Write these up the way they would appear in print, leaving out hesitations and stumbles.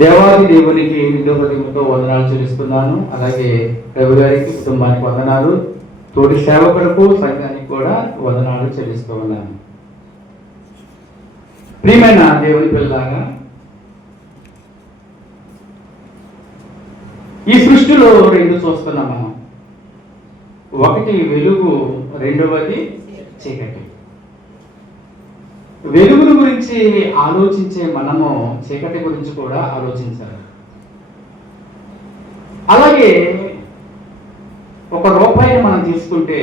దేవాది దేవునికి నిండు హృదయంతో వందనాలు చెల్లిస్తున్నాను. అలాగే రవి గారికి, కుటుంబానికి వందనాలు, తోటి సేవకులకు, సంఘానికి కూడా వందనాలు చెల్లిస్తూ ఉన్నాను. ప్రియమైన దేవుని పిల్లలాగా, ఈ సృష్టిలో రెండు చూస్తున్నాం మనం. ఒకటి వెలుగు, రెండవది చీకటి. వెలుగుల గురించి ఆలోచించే మనము చీకటి గురించి కూడా ఆలోచించాలి. అలాగే ఒక రూపాయిని మనం తీసుకుంటే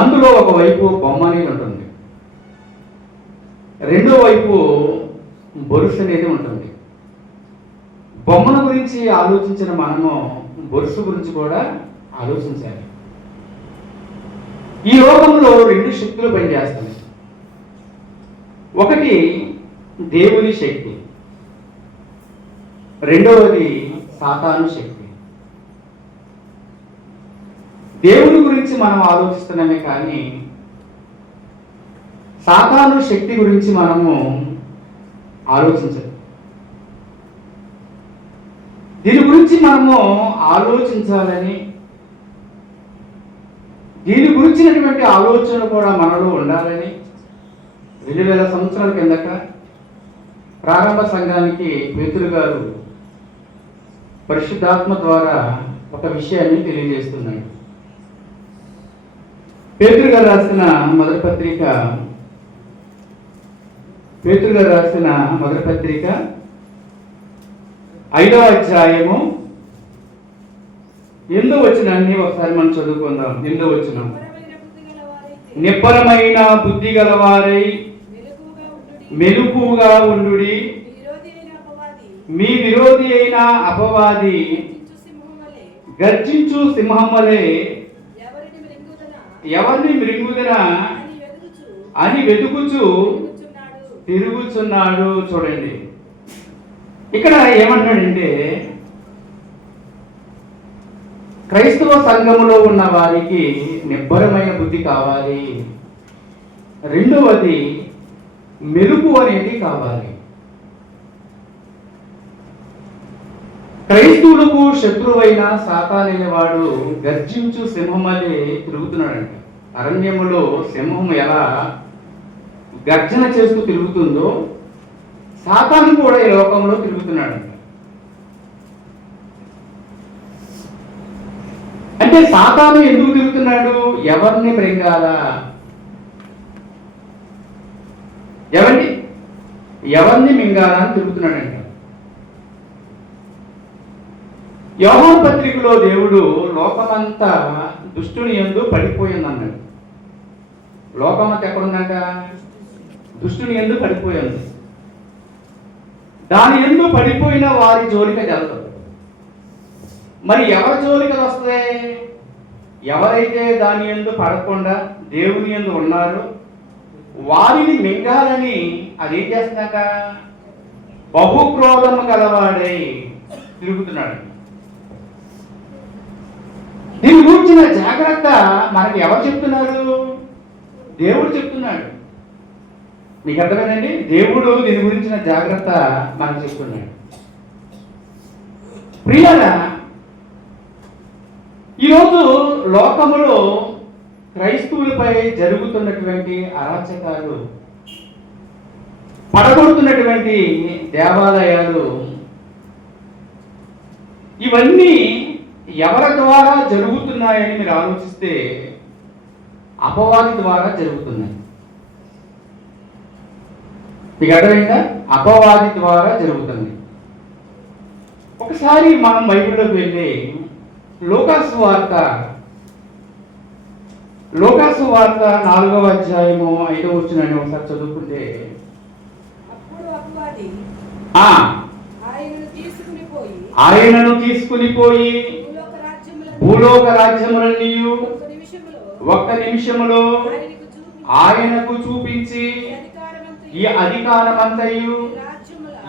అందులో ఒకవైపు బొమ్మ అనేది ఉంటుంది, రెండో వైపు బొరుసు అనేది ఉంటుంది. బొమ్మల గురించి ఆలోచించిన మనము బొరుసు గురించి కూడా ఆలోచించాలి. ఈ లోకంలో రెండు శక్తులు పనిచేస్తాయి. ఒకటి దేవుని శక్తి, రెండవది సాతాను శక్తి. దేవుని గురించి మనం ఆలోచిస్తున్నామే కానీ సాతాను శక్తి గురించి మనము ఆలోచించాలి. దీని గురించి మనము ఆలోచించాలని, దీని గురించినటువంటి ఆలోచన కూడా మనలో ఉండాలని 2000 సంవత్సరాల కిందట ప్రారంభ సంఘానికి పేతురు గారు పరిశుద్ధాత్మ ద్వారా ఒక విషయాన్ని తెలియజేస్తున్నాడు. పేతురు గారు రాసిన మొదటి పత్రిక 5వ అధ్యాయము 8వ వచనాన్ని ఒకసారి మనం చదువుకుందాం. 8వ వచనం, నిబ్బరమైన బుద్ధి గలవారై మెలకువగా ఉండుడి, మీ విరోధి అయిన అపవాది గర్జించు సింహం వలె ఎవరిని మృంగుదనా అని వెతుకుచు తిరుగుచున్నాడు. చూడండి, ఇక్కడ ఏమంటాడంటే, క్రైస్తవ సంఘములో ఉన్న వారికి నిబ్బరమైన బుద్ధి కావాలి, రెండవది మెరుపు అనేది కావాలి. క్రైస్తవులకు శత్రువైన సాతానైన వాడు గర్జించు సింహం వలె తిరుగుతున్నాడంట. అరణ్యములో సింహం ఎలా గర్జన చేస్తూ తిరుగుతుందో సాతాను కూడా ఈ లోకంలో తిరుగుతున్నాడంట. అంటే సాతాను ఎందుకు తిరుగుతున్నాడు? ఎవరిని మృంగాలా? ఎవరిని మింగాలా అని తిరుగుతున్నాడంట. యోహాను పత్రికలో దేవుడు లోకమంతా దుష్టుని యందు పడిపోయిందన్నాడు. లోకమంతా ఎక్కడుందంట? దుష్టుని యందు పడిపోయింది. దాని యందు పడిపోయిన వారి జోలికి వెళ్తాడు. మరి ఎవరి జోలికి వస్తాయి? ఎవరైతే దాని యందు పడకుండా దేవుని యందు ఉన్నారో వారిని మింగాలని అదేం చేస్తున్నాక బహుక్రోధము గలవాడై తిరుగుతున్నాడు. దీని గురించిన జాగ్రత్త మనకి ఎవరు చెప్తున్నారు? దేవుడు చెప్తున్నాడు. మీకు అర్థమైందండి? దేవుడు దీని గురించిన జాగ్రత్త మనకు చెప్తున్నాడు. ప్రియులారా, ఈరోజు లోకములో క్రైస్తవులపై జరుగుతున్నటువంటి అరాచకాలు, పడగొడుతున్నటువంటి దేవాలయాలు, ఇవన్నీ ఎవరి ద్వారా జరుగుతున్నాయని మీరు ఆలోచిస్తే అపవాది ద్వారా జరుగుతున్నాయి. మీకు అర్థమైందా? అపవాది ద్వారా జరుగుతుంది. ఒకసారి మనం బైబిల్లోకి వెళ్ళి లూకాసు వార్త 4వ అధ్యాయము 5వ వచనాన్ని ఒకసారి చదువుకుంటే, ఆయనను తీసుకుని పోయి భూలోక రాజ్యములన్నీ ఒక్క నిమిషములో ఆయనకు చూపించి ఈ అధికారమంతయు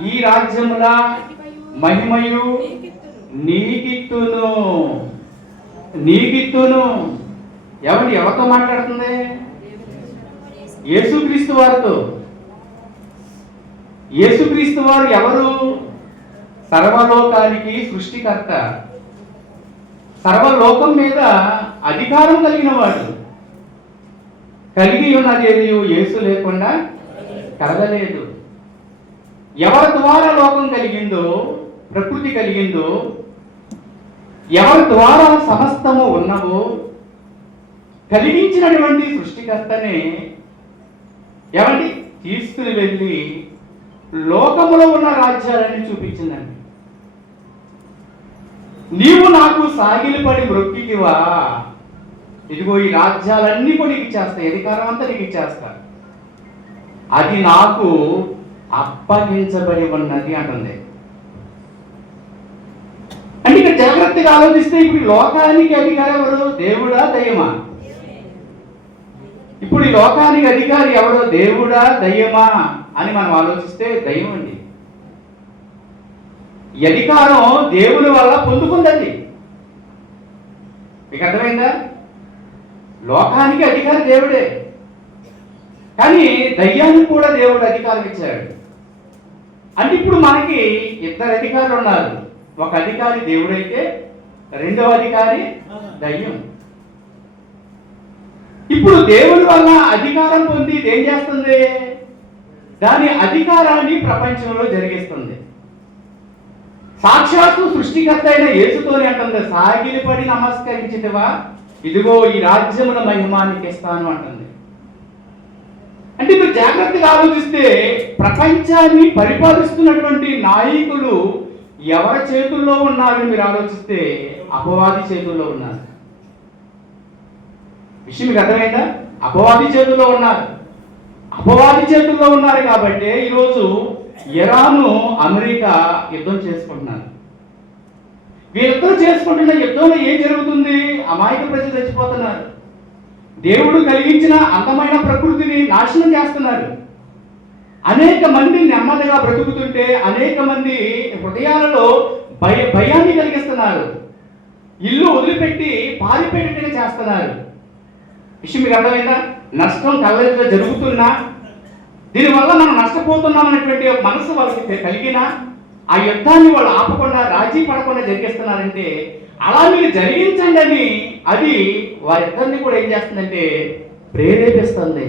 ఈ రాజ్యముల మహిమయు నీకిత్తును. ఎవరితో మాట్లాడుతుంది? యేసుక్రీస్తు వారితో. యేసుక్రీస్తు వారు ఎవరు? సర్వలోకానికి సృష్టికర్త, సర్వలోకం మీద అధికారం కలిగిన వాడు. కలిగి ఉన్నది ఏది యేసు లేకుండా కలగలేదు. ఎవరి ద్వారా లోకం కలిగిందో, ప్రకృతి కలిగిందో, ఎవరి ద్వారా సమస్తము ఉన్నవో కలిగించినటువంటి సృష్టికర్తనే ఏమండి తీసుకుని వెళ్ళి లోకములో ఉన్న రాజ్యాలని చూపించిందండి. నీవు నాకు సాగిలిపడి మ్రొక్కితివా, ఇదిగో ఈ రాజ్యాలన్నీ కూడా నీకు ఇచ్చేస్తా, అధికారం అంతా నీకు ఇచ్చేస్తా, అది నాకు అప్పగించబడి ఉన్నది అంటుంది. అంటే ఇక్కడ జాగ్రత్తగా ఆలోచిస్తే ఇప్పుడు లోకానికి అధికారి ఎవరు? దేవుడా దయ్యమా? ఇప్పుడు ఈ లోకానికి అధికారి ఎవరు? దేవుడా దయ్యమా అని మనం ఆలోచిస్తే దయ్యం అండి. ఈ అధికారం దేవుని వల్ల పొందుకుంది. మీకు అర్థమైందా? లోకానికి అధికారి దేవుడే, కానీ దయ్యానికి కూడా దేవుడు అధికారం ఇచ్చాడు. అంటే ఇప్పుడు మనకి ఇద్దరు అధికారులు ఉన్నారు. ఒక అధికారి దేవుడైతే రెండవ అధికారి దయ్యం. ఇప్పుడు దేవుడి వల్ల అధికారం పొంది ఏం చేస్తుంది? దాని అధికారాన్ని ప్రపంచంలో జరిగిస్తుంది. సాక్షాత్తు సృష్టికర్త అయిన యేసుతోనే అంటుంది, సాగిలిపడి నమస్కరించితివా, ఇదిగో ఈ రాజ్యముల మహిమానికి ఇస్తాను అంటుంది. అంటే ఇప్పుడు జాగ్రత్తగా ఆలోచిస్తే ప్రపంచాన్ని పరిపాలిస్తున్నటువంటి నాయకులు ఎవరి చేతుల్లో ఉన్నారని మీరు ఆలోచిస్తే అపవాది చేతుల్లో ఉన్నారు. విషయం మీకు అర్థమైందా? అపవాది చేతుల్లో ఉన్నారు. అపవాది చేతుల్లో ఉన్నారు కాబట్టి ఈరోజు ఇరాను అమెరికా యుద్ధం చేసుకుంటున్నారు. వీళ్ళిద్దరూ చేసుకుంటున్న యుద్ధంలో ఏం జరుగుతుంది? అమాయక ప్రజలు చచ్చిపోతున్నారు. దేవుడు కలిగించిన అందమైన ప్రకృతిని నాశనం చేస్తున్నారు. అనేక మంది నెమ్మదిగా బ్రతుకుతుంటే అనేక మంది హృదయాలలో భయాన్ని కలిగిస్తున్నారు. ఇల్లు వదిలిపెట్టి పారిపోయేట్టుగా చేస్తున్నారు. విషయం మీకు అర్థమైందా? నష్టం కళ్ళలో జరుగుతున్నా, దీనివల్ల మనం నష్టపోతున్నాం అనేటువంటి మనసు వాళ్ళకి కలిగినా ఆ యుద్ధాన్ని వాళ్ళు ఆపకుండా రాజీ పడకుండా జరిగిస్తున్నారంటే అలా మీరు జరిగించండి అని అది వారిద్దరిని కూడా ఏం చేస్తుందంటే ప్రేరేపిస్తుంది.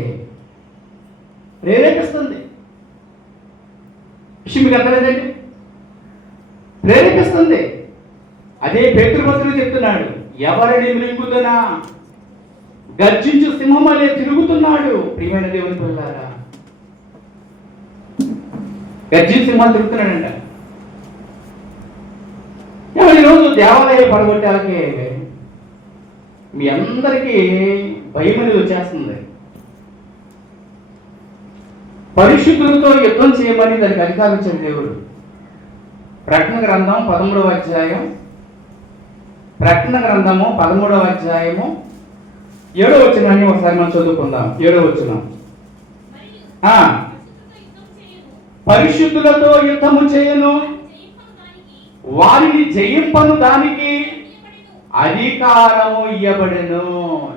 విషయం మీకు అర్థమైందండి? ప్రేరేపిస్తుంది. అదే పేతురు చెప్తున్నాడు, ఎవరిని మృంగుతున్నా గర్జించు సింహం వలె తిరుగుతున్నాడు. ప్రియమైన దేవుని పిల్లారా, గర్జించు సింహాలు తిరుగుతున్నాడంట. ఈరోజు దేవాలయాలు పడగొట్టాలకే మీ అందరికీ భయం అనేది వచ్చేస్తుంది. పరిశుద్ధులతో యుద్ధం చేయమని దానికి అధికారం ఇచ్చాడు దేవుడు. ప్రకటన గ్రంథం 13వ అధ్యాయం, ప్రకటన గ్రంథము 13వ అధ్యాయము 7వ వచనాన్ని ఒకసారి మనం చదువుకుందాం. 7వ వచనం, పరిశుద్ధులతో యుద్ధము చేయను, వారిని జయింపను దానికి అధికారము ఇయ్యబడెను.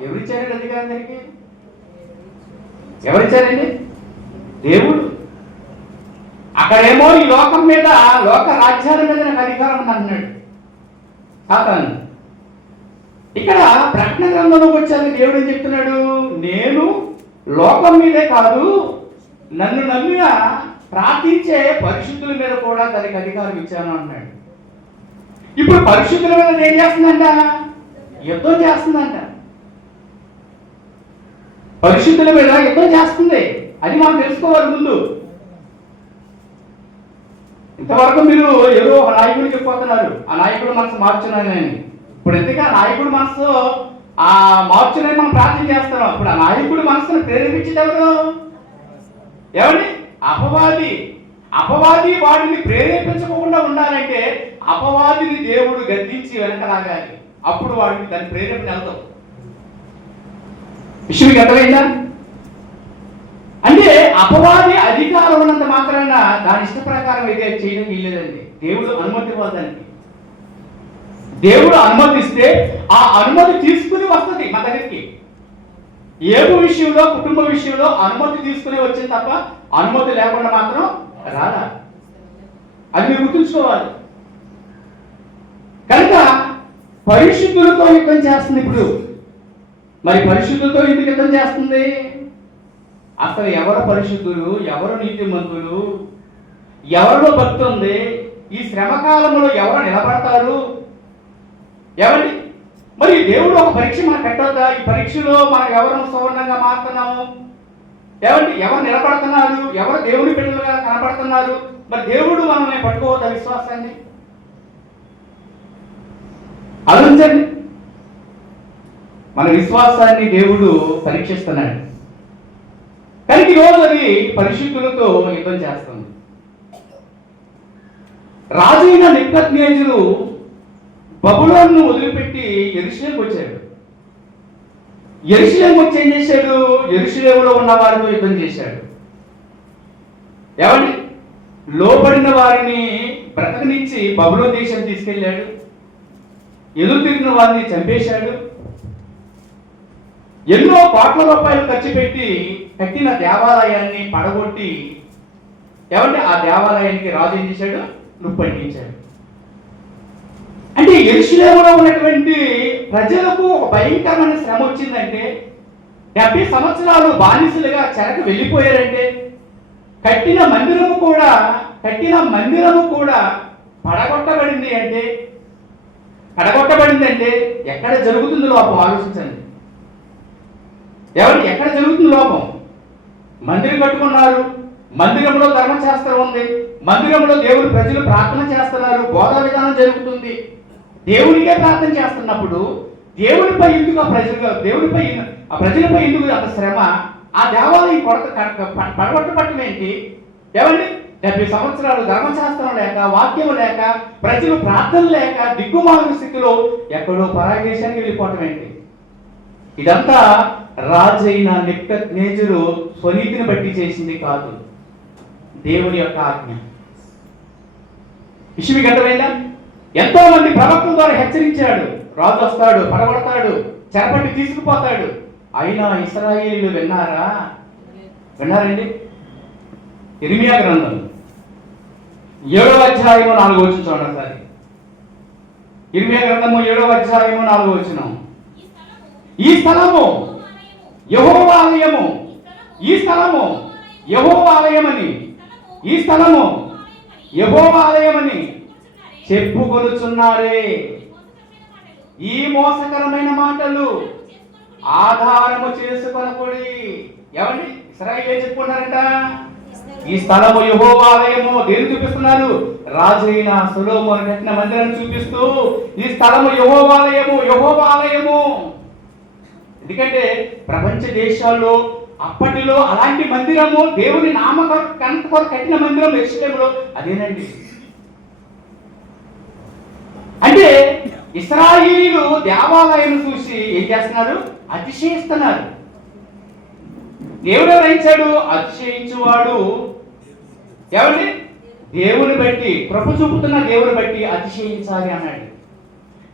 ఎవరిచ్చారండి అధికారం? దానికి ఎవరిచ్చారండి? దేవుడు. అక్కడేమో ఈ లోకం మీద, లోక రాజ్యాల మీద నాకు అధికారం ఉంది అంటున్నాడు సాతాను. ఇక్కడ ప్రకటన గ్రంథంలోకి వచ్చాక దేవుడు ఏం చెప్తున్నాడు? నేను లోకం మీదే కాదు, నన్ను నమ్మిన ప్రార్థించే పరిశుద్ధుల మీద కూడా దానికి అధికారం ఇచ్చాను అన్నాడు. ఇప్పుడు పరిశుద్ధుల మీద ఏం చేస్తుందంట? యుద్ధం చేస్తుందంట. పరిశుద్ధుల మీద యుద్ధం చేస్తుంది. అది మనం తెలుసుకోవాలి ముందు. ఇంతవరకు మీరు ఏదో ఒక నాయకుడు చెప్పిపోతున్నారు, ఆ నాయకుడు మనసు మార్చున్నాయని. ఇప్పుడు ఎందుకు ఆ నాయకుడు మనసు ఆ మార్చునని మనం ప్రార్థన చేస్తున్నాం. ఇప్పుడు ఆ నాయకుడు మనసును ప్రేరేపించేది ఎవరు? ఎవరిని? అపవాది. అపవాది వాడిని ప్రేరేపించకుండా ఉండాలంటే అపవాదిని దేవుడు గద్దించి వెనకలాగాలి. అప్పుడు వాడికి దాని ప్రేరేపణ వెళ్తాం. విషయం అర్థమైందా? అంటే అపవాది అధికారం ఉన్నంత మాత్రాన దాని ఇష్ట ప్రకారం అయితే చేయడం వీల్లేదండి. దేవుడు అనుమతి ఇవ్వడానికి. దేవుడు అనుమతిస్తే ఆ అనుమతి తీసుకుని వస్తుంది మన దగ్గరికి. ఏదో విషయంలో, కుటుంబ విషయంలో అనుమతి తీసుకుని వచ్చింది తప్ప అనుమతి లేకుండా మాత్రం రాలా. అది మీరు గుర్తుంచుకోవాలి. కనుక పరిశుద్ధులతో యుద్ధం చేస్తుంది ఇప్పుడు. మరి పరిశుద్ధులతో ఎందుకు యుద్ధం చేస్తుంది? అసలు ఎవరు పరిశుద్ధులు, ఎవరు నీతిమంతులు, ఎవరిలో భక్తి ఉంది, ఈ శ్రమకాలంలో ఎవరు నిలబడతారు? ఏమండి, మరి దేవుడు ఒక పరీక్ష మనం పెట్టొద్దా? ఈ పరీక్షలో మనం ఎవరు సువర్ణంగా మారుతున్నాము? ఏమండి, ఎవరు నిలబడుతున్నారు, ఎవరు దేవుని బిడ్డలుగా కనబడుతున్నారు? మరి దేవుడు మనల్ని పట్టుకోవద్దా విశ్వాసాన్ని? ఆలోచించండి. మన విశ్వాసాన్ని దేవుడు పరీక్షిస్తున్నాడు. కానీ ఈరోజు అది పరిశుద్ధులతో యుద్ధం చేస్తుంది. రాజు అయిన నెబుకద్నెజరు బబులోనును వదిలిపెట్టి యెరూషలేముకు వచ్చాడు. యెరూషలేముకు వచ్చి ఏం చేశాడు? యెరూషలేములో ఉన్న వారితో యుద్ధం చేశాడు. ఏమండి, లోబడిన వారిని బ్రతకనిచ్చి బబులోను దేశం తీసుకెళ్ళాడు. ఎదురు తిరిగిన వారిని చంపేశాడు. ఎన్నో కోట్ల రూపాయలు ఖర్చు పెట్టి కట్టిన దేవాలయాన్ని పడగొట్టి, ఏమంటే ఆ దేవాలయానికి రాజు ఏం చేశాడు? నిప్పంటించాడు. అంటే యెరూషలేములో ఉన్నటువంటి ప్రజలకు ఒక భయంకరమైన శ్రమ వచ్చిందంటే, 70 సంవత్సరాలు బానిసలుగా చెరకు వెళ్ళిపోయారంటే, కట్టిన మందిరము కూడా పడగొట్టబడింది అంటే ఎక్కడ జరుగుతుంది లోపం? ఆలోచించండి. ఎక్కడ జరుగుతుంది లోపం? మందిరం కట్టుకున్నారు, మందిరంలో ధర్మశాస్త్రం ఉంది, మందిరంలో దేవుని ప్రజలు ప్రార్థన చేస్తున్నారు, బోధన విధానం జరుగుతుంది. దేవునికే ప్రార్థన చేస్తున్నప్పుడు దేవునిపై ఎందుకు ఆ ప్రజలపై ఎందుకు అంత శ్రమ? ఆ దేవాలయం పడగొట్టబట్టం ఏంటి? 70 సంవత్సరాలు ధర్మశాస్త్రం లేక, వాక్యం లేక, ప్రజలు ప్రార్థన లేక, దిక్కుమాలిన స్థితిలో ఎక్కడో పరాయి దేశానికి వెళ్ళిపోవటం ఏంటి? ఇదంతా రాజైన నెబుకద్నెజరు స్వనీతిని బట్టి చేసింది కాదు, దేవుని యొక్క ఆజ్ఞ. విషయం గతమైందా? ఎంతో మంది ప్రవక్తల ద్వారా హెచ్చరించాడు, రాజు వస్తాడు, పడగొడతాడు, చెరపట్టి తీసుకుపోతాడు. అయినా ఇశ్రాయేలీయులు విన్నారండి? ఇర్మియా గ్రంథం 7వ అధ్యాయము 4వ వచనం చూడండి ఒకసారి. ఇర్మియా గ్రంథము 7వ అధ్యాయము 4వ వచనం. ఈ స్థలము యెహోవా ఆలయము, ఈ స్థలము యెహోవా ఆలయమని, ఈ స్థలము యెహోవా ఆలయమని చెప్పుకొనుచున్నారే. ఈ మోసకరమైన మాటలు ఆధారము చేసుకొనకుడి. ఏమండి, ఇశ్రాయేలు ఏం చెప్పుకున్నారంట? ఈ స్థలము యెహోవా ఆలయము. దేని చూపిస్తున్నారు? రాజైన సొలొమోను కట్టిన మందిరాన్ని చూపిస్తూ, ఈ స్థలము యెహోవా ఆలయము. ఎందుకంటే ప్రపంచ దేశాల్లో అప్పటిలో అలాంటి మందిరము, దేవుని నామకరణం కొరకు కట్టిన మందిరం యెరూషలేములో అదేనండి. అంటే ఇశ్రాయేలీయులు దేవాలయం చూసి ఏం చేస్తున్నారు? అతిశయిస్తున్నారు. దేవుడు గ్రహించాడు, అతిశయించువాడు ఏమండి? దేవుని బట్టి, కృప చూపుతున్న దేవుని బట్టి అతిశయించాలి అన్నాడు.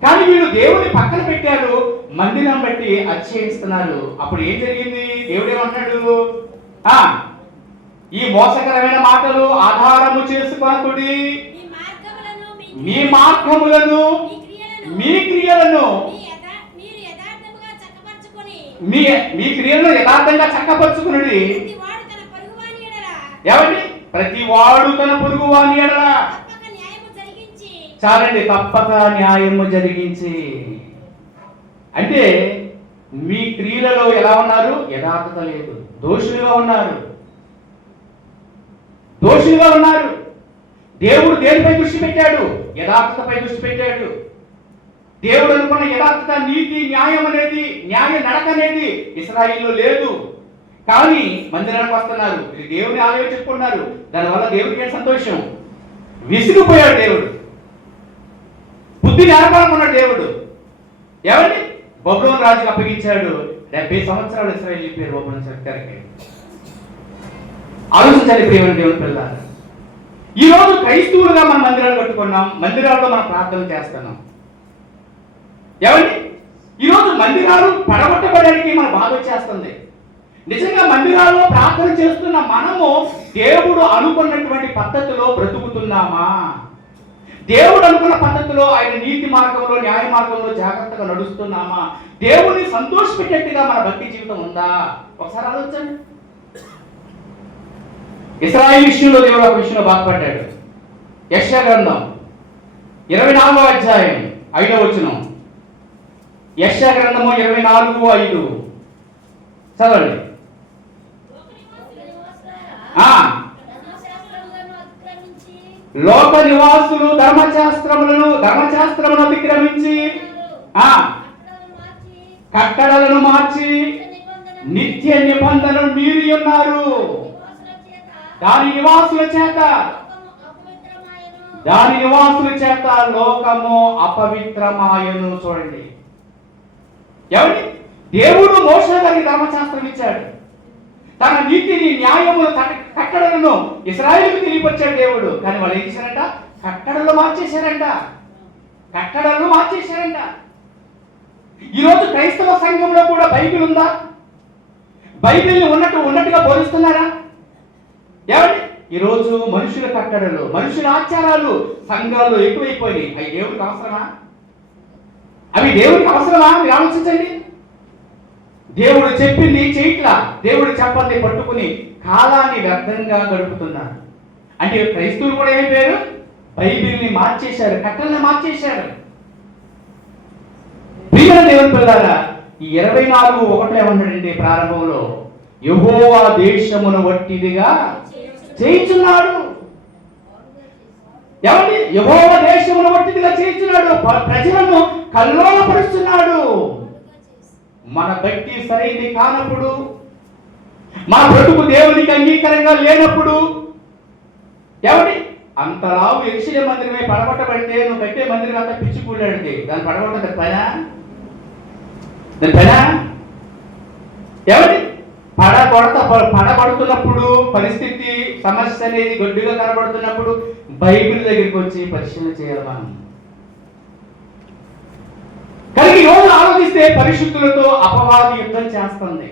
కానీ వీళ్ళు దేవుని పక్కన పెట్టారు, మందిరం బట్టి అతిశయిస్తున్నారు. అప్పుడు ఏం జరిగింది? దేవుడు ఏమన్నాడు? ఈ మోసకరమైన మాటలు ఆధారము చేసుకొనకుడి, మీ మార్గములను, మీ క్రియలను యథార్థంగా చక్కపరుచుకుని, ఏమండి? ప్రతి వాడు తన పొరుగు వాని ఎడల చాలండి, తప్పక న్యాయము జరిగించి. అంటే మీ క్రియలలో ఎలా ఉన్నారు? యథార్థత లేదు, దోషులుగా ఉన్నారు. దేవుడు దేనిపై దృష్టి పెట్టాడు? యథార్థతపై దృష్టి పెట్టాడు. దేవుడు అనుకున్న యథార్థత, నీతి, న్యాయం అనేది, న్యాయ నడక అనేది ఇశ్రాయేలులో లేదు. కానీ మందిరానికి వస్తున్నారు, ఇది దేవుని ఆలయం చెప్పుకున్నారు. దానివల్ల దేవుడికి సంతోషం. విసిగిపోయాడు దేవుడు, బుద్ధి నేర్పాలనుకున్నాడు దేవుడు. ఏమండి? బబులోను రాజుకి అప్పగించాడు. 70 సంవత్సరాలు ఇశ్రాయేలు చెప్పారు బబులోను సర్కార్కి. ఆలోచించాలి ప్రియమైన దేవుని పిల్లలు. ఈ రోజు క్రైస్తవులుగా మన మందిరాలు కట్టుకున్నాం, మందిరాల్లో మనం ప్రార్థన చేస్తున్నాం. ఏమండి? ఈరోజు మందిరాలు పడగొట్టబడడానికి మన బాధ వచ్చేస్తుంది. నిజంగా మందిరాల్లో ప్రార్థన చేస్తున్న మనము దేవుడు అనుకున్నటువంటి పద్ధతిలో బ్రతుకుతున్నామా? దేవుడు అనుకున్న పద్ధతిలో ఆయన నీతి మార్గంలో, న్యాయ మార్గంలో జాగ్రత్తగా నడుస్తున్నామా? దేవుని సంతోషపెట్టేట్టుగా మన భక్తి జీవితం ఉందా? ఒకసారి ఆలోచించండి. ఇశ్రాయేలు విషయంలో దేవుడు ఒక విషయంలో బాధపడ్డాడు. యెషయా గ్రంథం 24వ అధ్యాయం 5వ వచనం. యెషయా గ్రంథము 24:5 చదవండి. లోక నివాసులు ధర్మశాస్త్రములను అతిక్రమించి కట్టడలను మార్చి నిత్య నిబంధనలు మీరి ఉన్నారు. దాని నివాసుల చేత లోకము అపవిత్రమాయను. చూడండి, ఎవరి దేవుడు మోషే గారికి ధర్మశాస్త్రం ఇచ్చాడు. తన నీతిని, న్యాయమును, కట్టడలను ఇశ్రాయేలుకు తెలియపరిచాడు దేవుడు. కానీ వాళ్ళు ఏం చేశారంట? కట్టడలు మార్చేశారంట. ఈరోజు క్రైస్తవ సంఘంలో కూడా బైబిల్ ఉందా? బైబిల్ని ఉన్నట్టుగా బోధిస్తున్నారా? ఏమండి, ఈరోజు మనుషుల కట్టడలు, మనుషుల ఆచారాలు సంఘాల్లో ఎక్కువైపోయినాయి. అవి దేవుడికి అవసరమా? మీరు ఆలోచించండి. దేవుడు చెప్పింది చేయట్లా, దేవుడు చెప్పండి పట్టుకుని కాలాన్ని వ్యర్థంగా గడుపుతున్నారు. అంటే క్రైస్తవులు కూడా ఏమైపోయారు? బైబిల్ని మార్చేశారు, కట్టల్ని మార్చేశారు. ప్రియమైన దేవుని పిల్లారా, ఈ 24:1 ఏమన్నాడండి ప్రారంభంలో? యెహోవా దేశమును వట్టిదిగా చేయించున్నాడు. ఏమండి? యెహోవా దేశమును వట్టిదిగా చేయించున్నాడు, ప్రజలను కల్లోలపరుస్తున్నాడు. మన భక్తి సరైనది కానప్పుడు, మన బ్రతుకు దేవునికి అంగీకారంగా లేనప్పుడు, ఏమండి అంతలావు యెరూషలేము మందిరమే పడగొట్టబడితే నువ్వు కట్టే మందిరం అంతా పిచ్చి కూలాడితే దాన్ని పడగొట్టదు పైన ఏమండి పడగొడుతున్నప్పుడు పరిస్థితి, సమస్య అనేది గొడ్డుగా కనబడుతున్నప్పుడు బైబిల్ దగ్గరికి వచ్చి పరిశీలన చేయాలి మనం. కానీ ఈ రోజు ఆలోచిస్తే పరిశుద్ధులతో అపవాది యుద్ధం చేస్తుంది.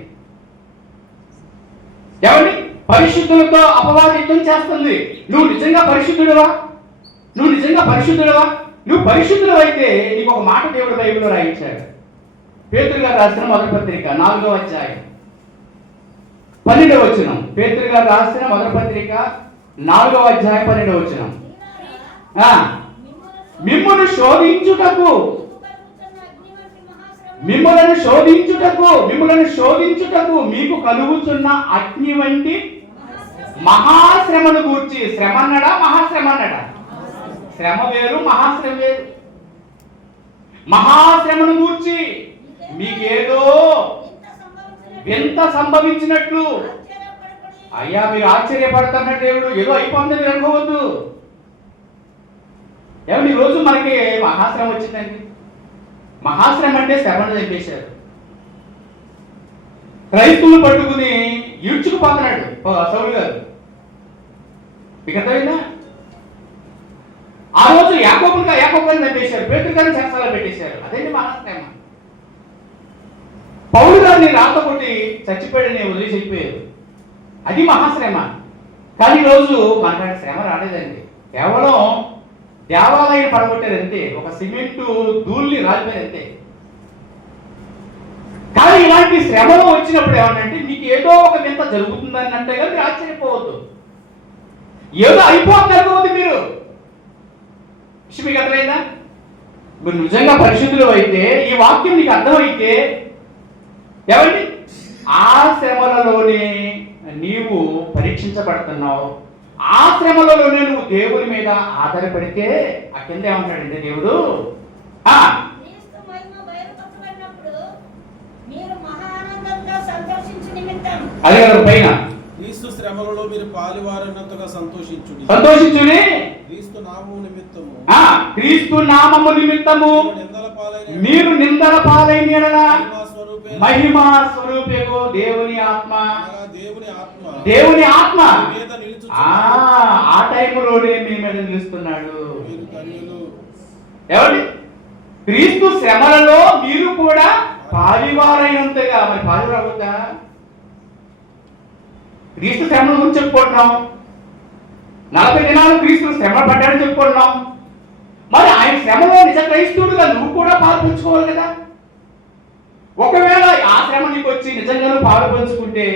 ఏమండి? పరిశుద్ధులతో అపవాది యుద్ధం చేస్తుంది. నువ్వు నిజంగా పరిశుద్ధుడివా? నువ్వు పరిశుద్ధుడు అయితే నీకు ఒక మాట దేవుడు బైబిల్లో రాయించాడు. పేతురు గారు రాసిన మొదటి పత్రిక 4వ అధ్యాయం 12వ వచనం. పేతురు గారు రాసిన మొదటి పత్రిక 4వ అధ్యాయం 12వ వచనం. మిమ్ములను శోధించుటకు మీకు కలుగుతున్న అగ్ని వంటి మహాశ్రమను గూర్చి. శ్రమ అన్నాడా? మహాశ్రమ అన్నాడా? శ్రమ వేరు, మహాశ్రమ వేరు. మహాశ్రమను గూర్చి మీకేదో వింత సంభవించినట్లు. అయ్యా మీరు ఆశ్చర్యపడుతున్నట్టు దేవుడు ఏదో అయిపోతుంది మీరు అనుకోవద్దు. ఏమండి ఈరోజు మనకి మహాశ్రమ వచ్చిందండి. మహాశ్రమ అంటే శ్రమను చంపేశారు. క్రైస్తువులు పట్టుకుని ఈడ్చుకుపోతున్నాడు సౌలు గారు. మీకు అర్థమైందా? ఆ రోజు యాకోబు గారిని చంపేశారు, పేతురు గారిని చెరసాలలో పెట్టేశారు. అదేంటి మహాశ్రమ. పౌలు గారిని రాత కొట్టి చచ్చిపోయాడని వదిలేసి వెళ్ళిపోయారు. అది మహాశ్రమ. కానీ ఈరోజు మనకి శ్రమ రాలేదండి. కేవలం దేవాలయం పడగొట్టారు అంతే, ఒక సిమెంటు ధూళిని రాలిపోయారు అంతే. కానీ ఇలాంటి శ్రమలో వచ్చినప్పుడు ఏమన్నంటే మీకు ఏదో ఒక వింత జరుగుతుందని అంటే కానీ మీరు ఆశ్చర్యపోవద్దు. ఏదో అయిపోతుంది అనుకోవద్దు మీరు. మీకు అర్థమైందా? మీరు నిజంగా పరిశుద్ధులు అయితే, ఈ వాక్యం నీకు అర్థమైతే, ఏమండి ఆ శ్రమలలోనే నీవు పరీక్షించబడుతున్నావు. ఆ శ్రమలలోనే నువ్వు దేవుని మీద ఆధారపడితే ఆ కింద ఏమంటాడంటే దేవుడు అదే కదా పైన క్రీస్తు శ్రమలలో మీరు పాలివారనంతగా సంతోషించుడి. క్రీస్తు నామము నిమిత్తము మీరు నిందల పాలైన యెడల మహిమా స్వరూపేగో దేవుని ఆత్మ ఆ టైంలోనే మీ మీద నిలుస్తున్నాడు. ఏమండి? క్రీస్తు శ్రమలలో మీరు కూడా పాలివారైనంతగా. మరి పాలివారవుతా? క్రీస్తు శ్రమల గురించి చెప్పుకుంటున్నాం. 40 దినాలు క్రీస్తు శ్రమ పడ్డాడని చెప్పుకుంటున్నాం. మరి ఆయన శ్రమలో నిజ క్రైస్తవుడుగా నువ్వు కూడా పాల్పంచుకోవాలి కదా. ఒకవేళ ఆ శ్రమ నీకు వచ్చి నిజంగానూ పాల్పంచుకుంటే